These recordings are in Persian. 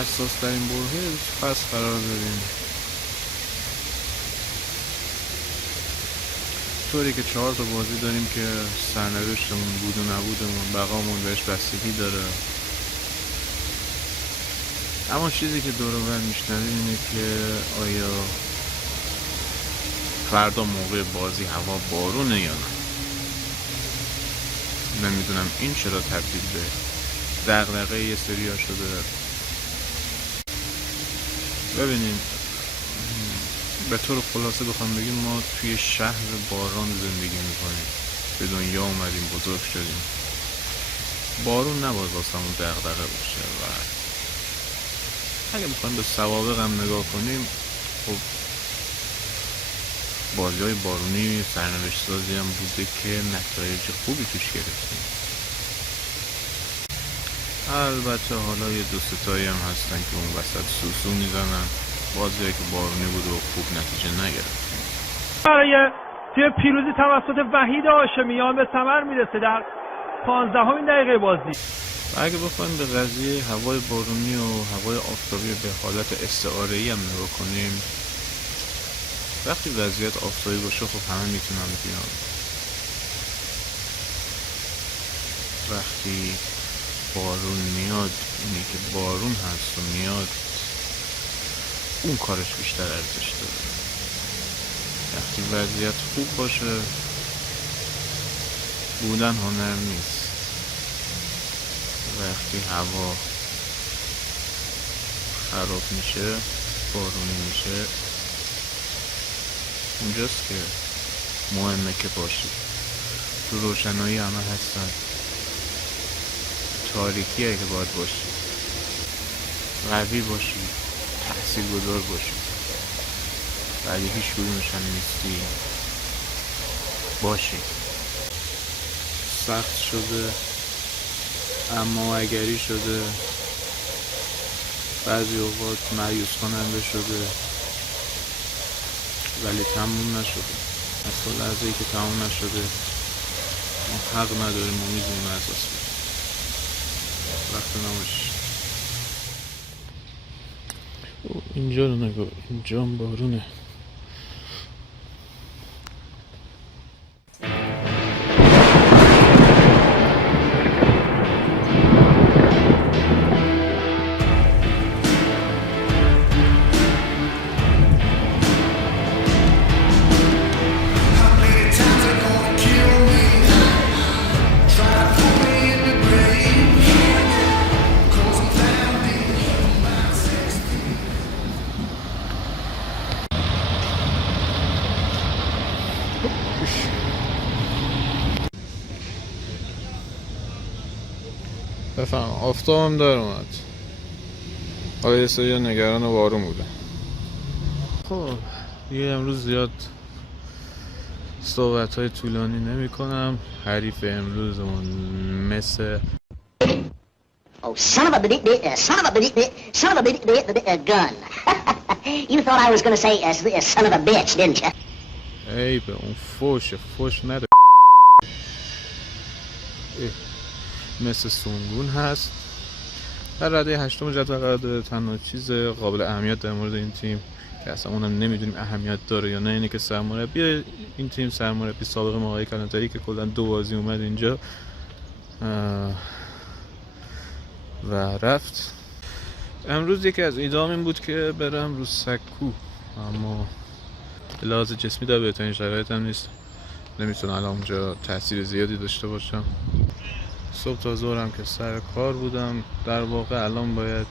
حساس ترین برهه فصل قرار داریم، طوری که 4 تا بازی داریم که سرنوشتمون بود و نبودمون بقامون بهش بستگی داره. اما چیزی که دور و بر میشنویم اینه که آیا فردا موقع بازی هوا بارونه یا نه. نمیدونم این چرا تبدیل به دغدغه یه سریا شده. ببینین به طور خلاصه بخوام بگیم ما توی شهر باران زندگی میکنیم، به دنیا اومدیم، بزرگ شدیم، بارون نباید واسمون دغدغه باشه. و اگه بخوایم به سوابق هم نگاه کنیم، خب بازی‌های بارونی سرنوشت سازی هم بوده که نتایج خوبی توش گرفتیم. البته حالا یه دو ستایی هم هستن که اون وسط سوسو میزنن، بازی‌هایی که بارونی بود و خوب نتیجه نگرفتیم. برای توی پیروزی توسط وحید هاشمیان به ثمر میرسه در 15مین دقیقه بازی. و اگه بخوایم به قضیه هوای بارونی و هوای آفتابی به حالت استعاره‌ای هم نگاه کنیم، وقتی وضعیت آفتابی باشه خب همه میتونن بیان. وقتی بارون میاد، اونی که بارون هست و میاد، اون کارش بیشتر ارزش داره. وقتی وضعیت خوب باشه بودن هنر نیست. وقتی هوا خراب میشه، بارونی میشه، اونجاست که مهمه که باشی. تو روشنایی همه هستن، تاریکیه که باید باشی، قوی باشی، تاثیرگذار باشی. ولی هیچ کدومش هم نیستی، باشی. سخت شده، اما اگری شده، بعضی اوقات مایوس کننده شده، ولی تموم نشده. از تا لحظه‌ای که تموم نشده ما حق نداریم و میزونیم اساس بدیم. وقت نباشه. اینجا رو نگاه، اینجا هم بارونه. بفهم آفتاب هم در اومد. حالا یه سری نگران و بارون بوده. خب دیگه امروز زیاد صحبت‌های طولانی نمی کنم. حریف امروزمون مثل son of a gun. You thought I was going to say son of a bitch, didn't you? ای به اون فوش نده. مثل سونگون هست. در رده 8 جدول قرار داره. تنها چیز قابل اهمیت در مورد این تیم که اصلا اونم نمیدونیم اهمیت داره یا نه اینه که سرمربی این تیم، سرمربی سابق ما آقای کلانتری که کلا 2 بازی اومد اینجا و رفت. امروز یکی از ایده‌ام این بود که برم رو سکو، اما به لحاظ جسمی در بهترین شرایطم نیست، نمیتونم الان اونجا تاثیر زیادی داشته باشم. صبح تا ظهرم که سر کار بودم، در واقع الان باید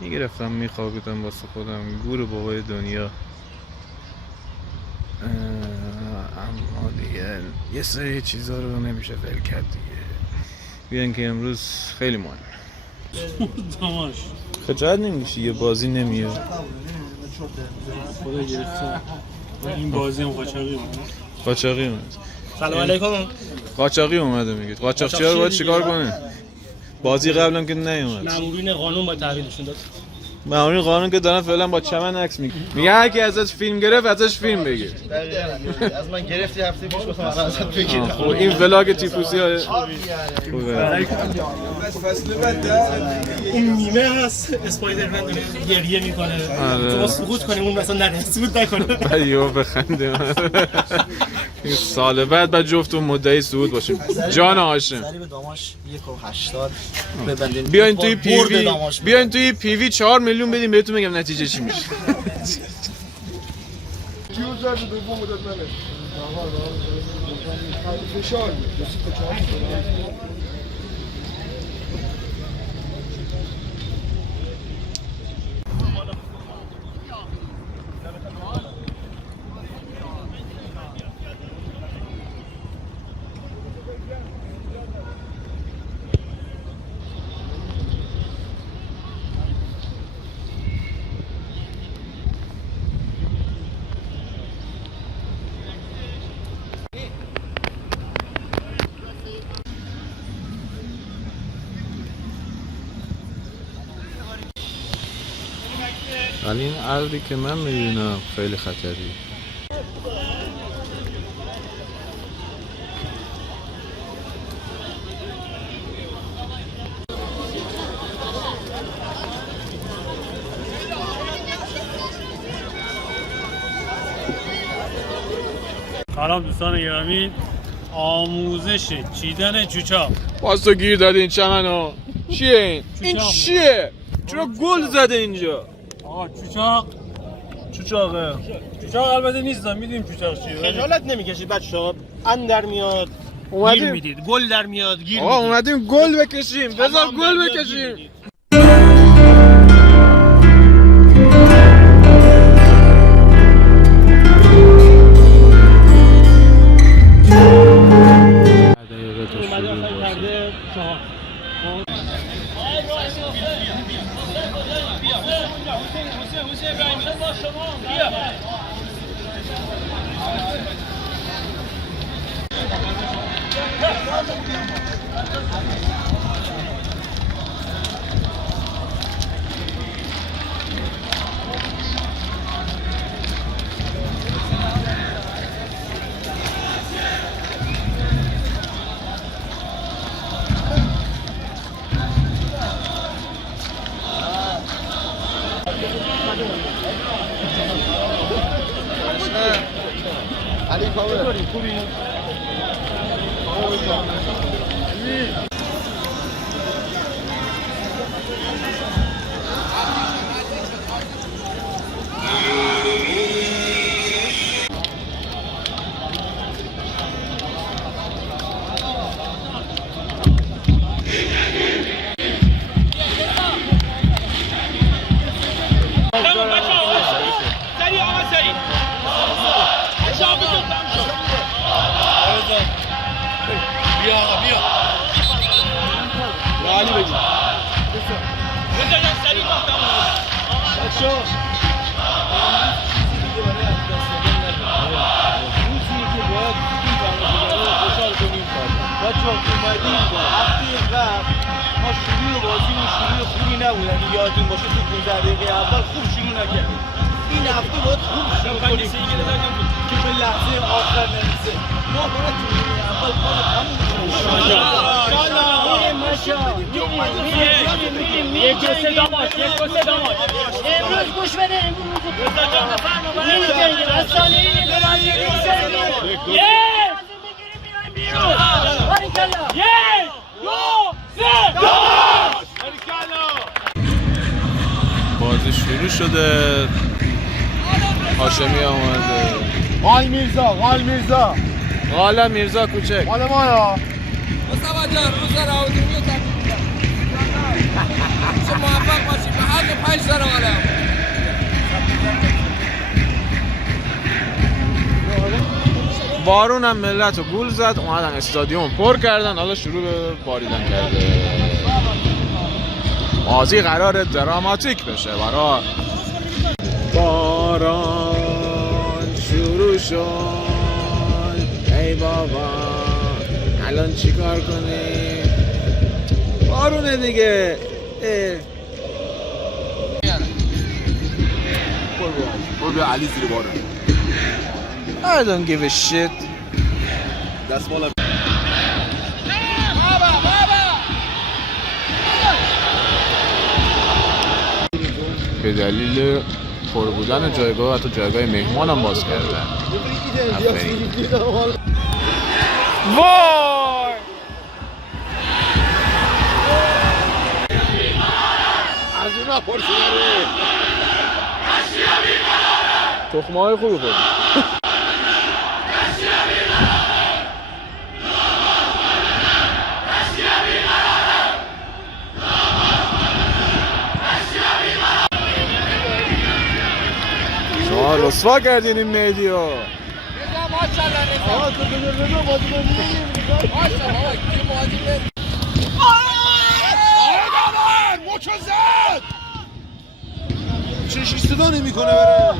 میگرفتم میخوابیدم واسه خودم گور بابای دنیا. اما دیگه یه سری چیزا رو نمیشه ول کرد دیگه. بیان که امروز خیلی مهمه. تماش خجالت نمیشی یه بازی نمیاد؟ خدا گرفته این بازی هم قاچاقی اومد. سلام علیکم. قاچاقی اومده میگید. قاچاقچی ها رو باید چیکار کنه؟ بازی قبلم که نیومد. مامورین قانون باید تحویلشون داد. معمولی قانون که دارن فعلا با چمن عکس میگه هر کی ازش فیلم گرفت ازش فیلم بگیر. از من گرفتی هفته پیش گفتم الان ازت بگیرم. خب این ولاگ تیفوسی ها اون میمه هست اسپایدرمن داره گریه میکنه تو سقوط کنیم اون مثلا نره سقوط نکنه بعد یهو بخنده. این سال بعد جفتون مدعی صعود باشیم. جان هاشم سری به داماش 1.80 ببندین. بیاین توی پی وی 4 میلیون بدیم بهتون میگم نتیجه چی میشه. ولی این عرضی که من میبینم خیلی خطری. سلام دوستان گرامی، آموزش چیدن چوچا. باز تو گیر دادی این چمنو. چیه این؟ این چیه؟ چرا گل زده اینجا؟ آقا چوچاق چوچاق البته نیستم، میدونیم چوچاق چیه. خجالت نمیکشید بچه‌ها؟ اندر میاد گیر میدید، گل در میاد گیر میدید. آقا اومدیم گل بکشیم، بذار گل بکشیم. علی کامل خوبی؟ ما شروع بازیمون شروع خوبی نبود، اگه یادتون باشه تو 15 دقیقه اول خوب شروع نکردیم. این هفته باید خوب شروع کنیم که به لحظه آخر نرسه. ما باید تو نیمه اول کار تموم کنیم. یک کسی داماش امروز گوش بده. نمی‌جنگیم از ثانیه بازی شروع شده. هاشمی آمده. غال میرزا کوچک. حال ما یا مصطفی جان روز راودونی رو شما موفق باشید به حق 5 سال عالم. بارون هم ملت رو گول زد، اومدن استادیوم پر کردن، حالا شروع به باریدن کرده. بازی قرار دراماتیک بشه. برای باران شروع شد. ای بابا الان چی کار کنیم؟ بارونه دیگه. برو بیا علی زیر بارو. I don't give a shit. دستمال به دلیل پر بودن جایگاه و حتی جایگاه مهمان هم باز کردن. آفرین. وای از اون پرسیداره تخمه های خوبی خورد. شما رسوا کردین این مهدی ها. چشی صدا نمیکنه بره.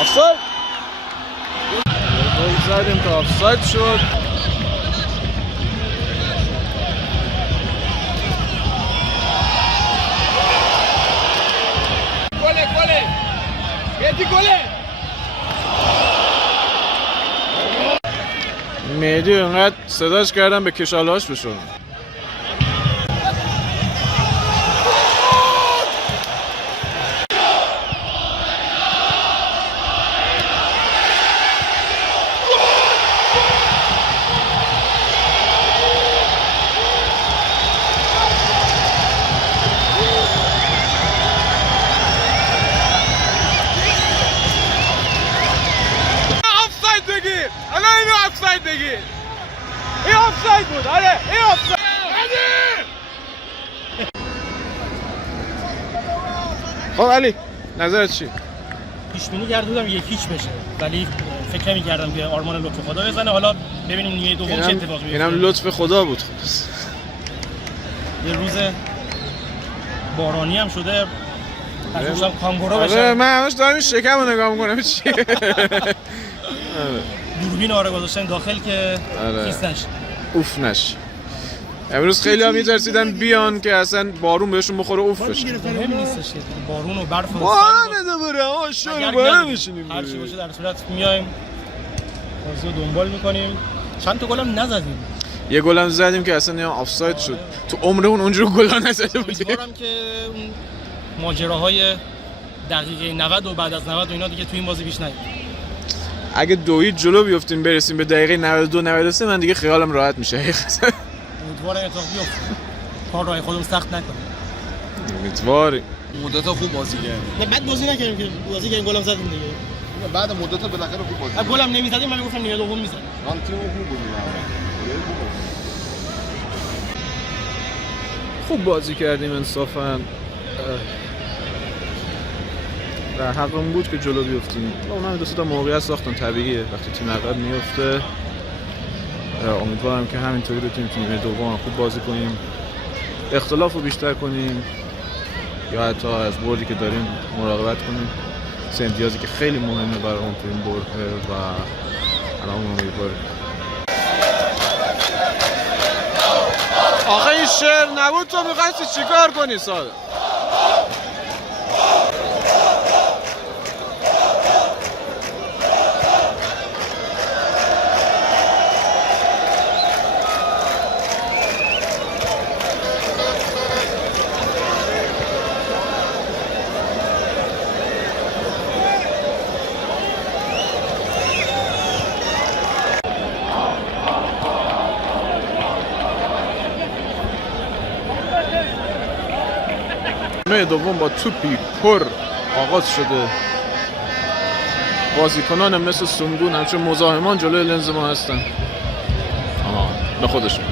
آفساید گل زدیم که آفساید شد. مهدی اینقدر صداش کردم به کشالاش بشون. این آفساید بود. آره این آفساید. خب علی نظرت چی؟ پیش بینی کرده بودم 1-0 بشه ولی فکر نمی‌کردم که آرمان لطف خدا بزنه. حالا ببینیم نیمه دوم چه اتفاقی میفته. اینم لطف خدا بود. یه روز بارانی هم شده. ازشم کانگورو بشه. آره من همش دارم این شکم رو نگاه میکنم چیه. دوربین آره گذاشتن داخل که خیس نشه. اوف نشه. امروز خیلی ها میترسیدن بیان که اصلا بارون بهشون بخوره اوف بشه. مهم نیستش بارون و برف و بارون دوباره ها شروع بارون میشینیم. هر چی باشه در صورت میایم بازی رو دنبال میکنیم. چند تا گلم نزدیم. یه گلم زدیم که اصلا آفساید شد. تو عمرمون اونجوری گلا نزده بودیم. امیدوارم که اون ماجراهای دقیقه 90 و بعد از 90 و اینا دیگه تو این بازی پیش نیاد. اگه 2-0 جلو بیفتیم برسیم به دقیقه 92 93 من دیگه خیالم راحت میشه. امیدوارم اتفاق بیفته. کار راه خودمون سخت نکنیم. امیدواریم. مدت‌ها خوب بازی کردیم. نه بعد بازی نکردیم که بازی کردیم گلم زدیم دیگه. بعد مدت‌ها بالاخره خوب بازی کردیم. گلم نمیزدیم من میگفتم نیمه دوم میزنیم. من تیم خوب بودیم. خوب بازی کردیم انصافاً. در حقمون بود که جلو بیفتیم. اونم دو سه تا موقعیت ساختن طبیعیه وقتی تیم عقب میفته. امیدوارم که همینطوری بتونیم تو نیمه دوم خوب بازی کنیم. اختلاف رو بیشتر کنیم یا حتی از بردی که داریم مراقبت کنیم. سه امتیازی که خیلی مهمه برامون تو این برد و الان امیدواریم. آخه این شعر نبود تو می‌خواستی چیکار کنی ساده؟ نیمه دوم با توپی پر آغاز شده. بازیکنان مثل سنگون همچون مزاحمان جلوی لنز ما هستن. به خودشون.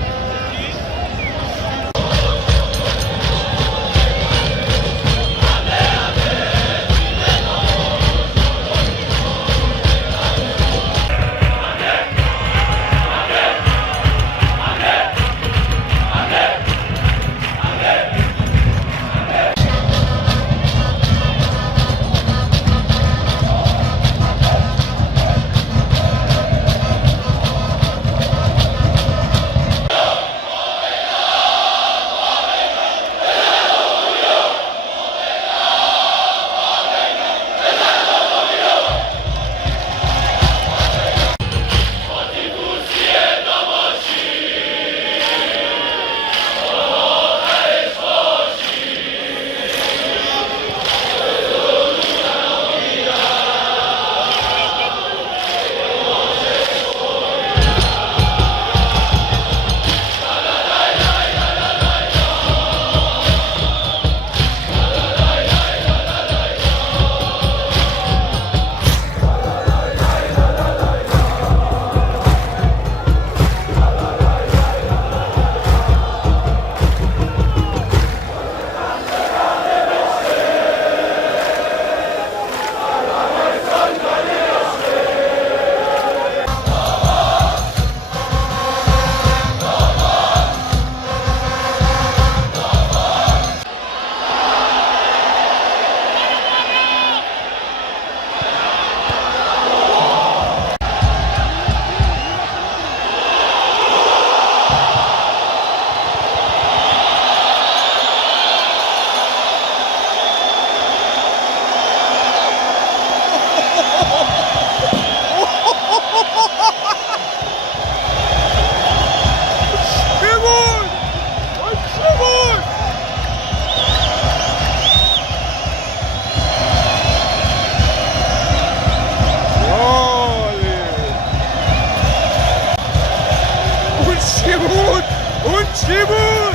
چی بود؟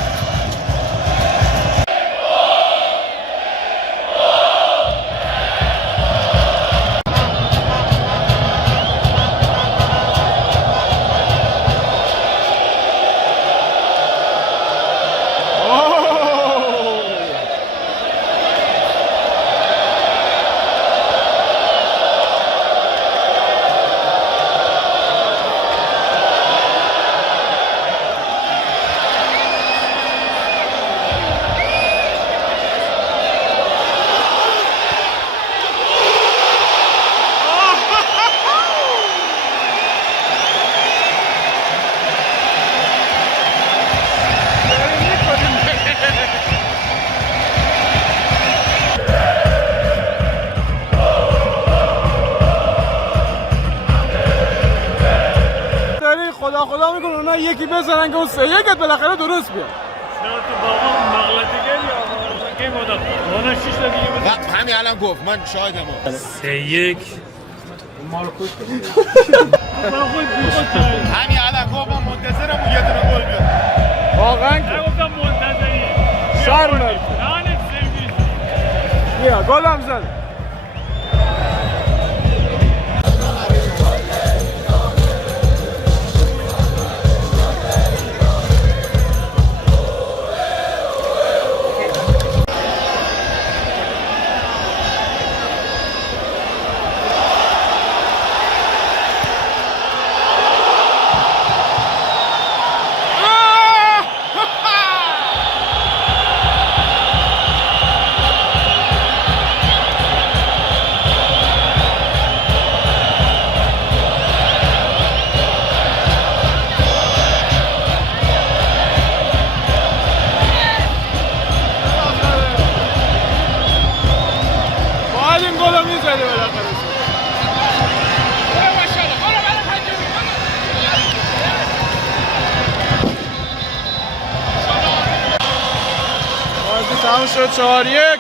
خدا میکنه اونا یکی بزنن که اون 3-1 بالاخره درست بیاد. همین الان گفت من شاهدم 3-1 همین الان گفت من منتظرم اون یه دونه گل بیاد. واقعا نگفتم منتظری شرم نه سرویس بیا گل هم زد. تموم شد 4-1.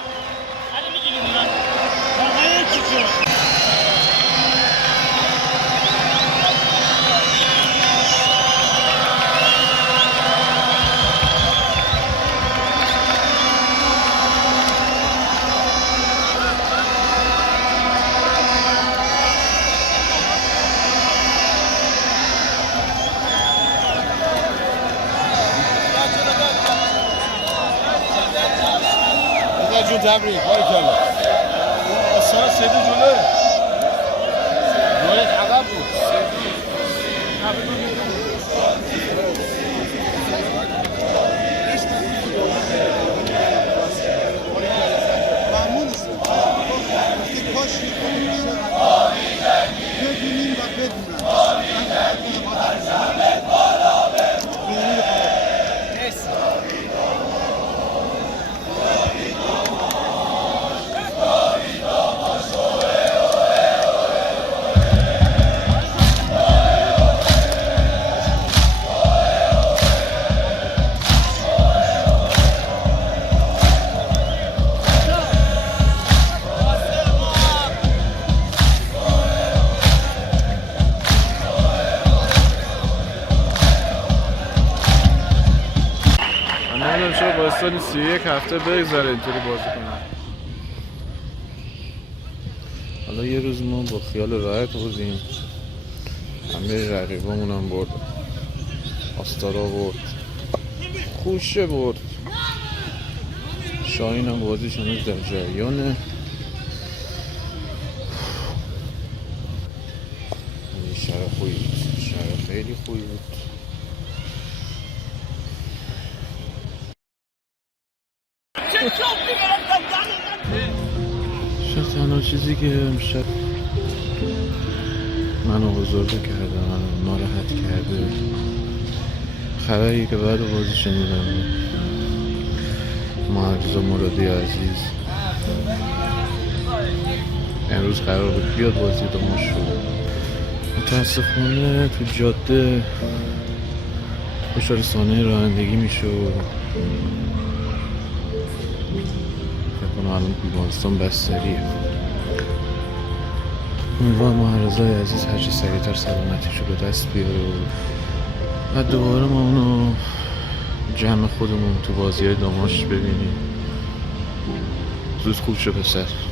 جون تبریک باریکلا. آسان سیدی جلوه جلوه عقب بود. باستانی 31 هفته بگذاره اینطوری بازی کنم. حالا یه روز ما با خیال راحت بودیم، همه رقیبامون هم برد، آستارا برد، خوشه برد، شاهین هم بازیش هنوز در جریانه. شهر خوبی بود، شهر خیلی خوبی بود. شاید تنها چیزی که امشب منو بزرگه کرده، منو ناراحت کرده، خبری که بعد بازی شنیدم معرض مرادی عزیز امروز قرار بود بیاد بازی دو شد. متاسفانه تو جاده فشارسانه رانندگی میشد. الان بیمارستان بستریه. امیدوارم معرضای عزیز هرچی سریعتر سلامتیشو به دست بیاره و دوباره ما اونو جمع خودمون تو بازی های داماش ببینیم. زود خوب شو پسر.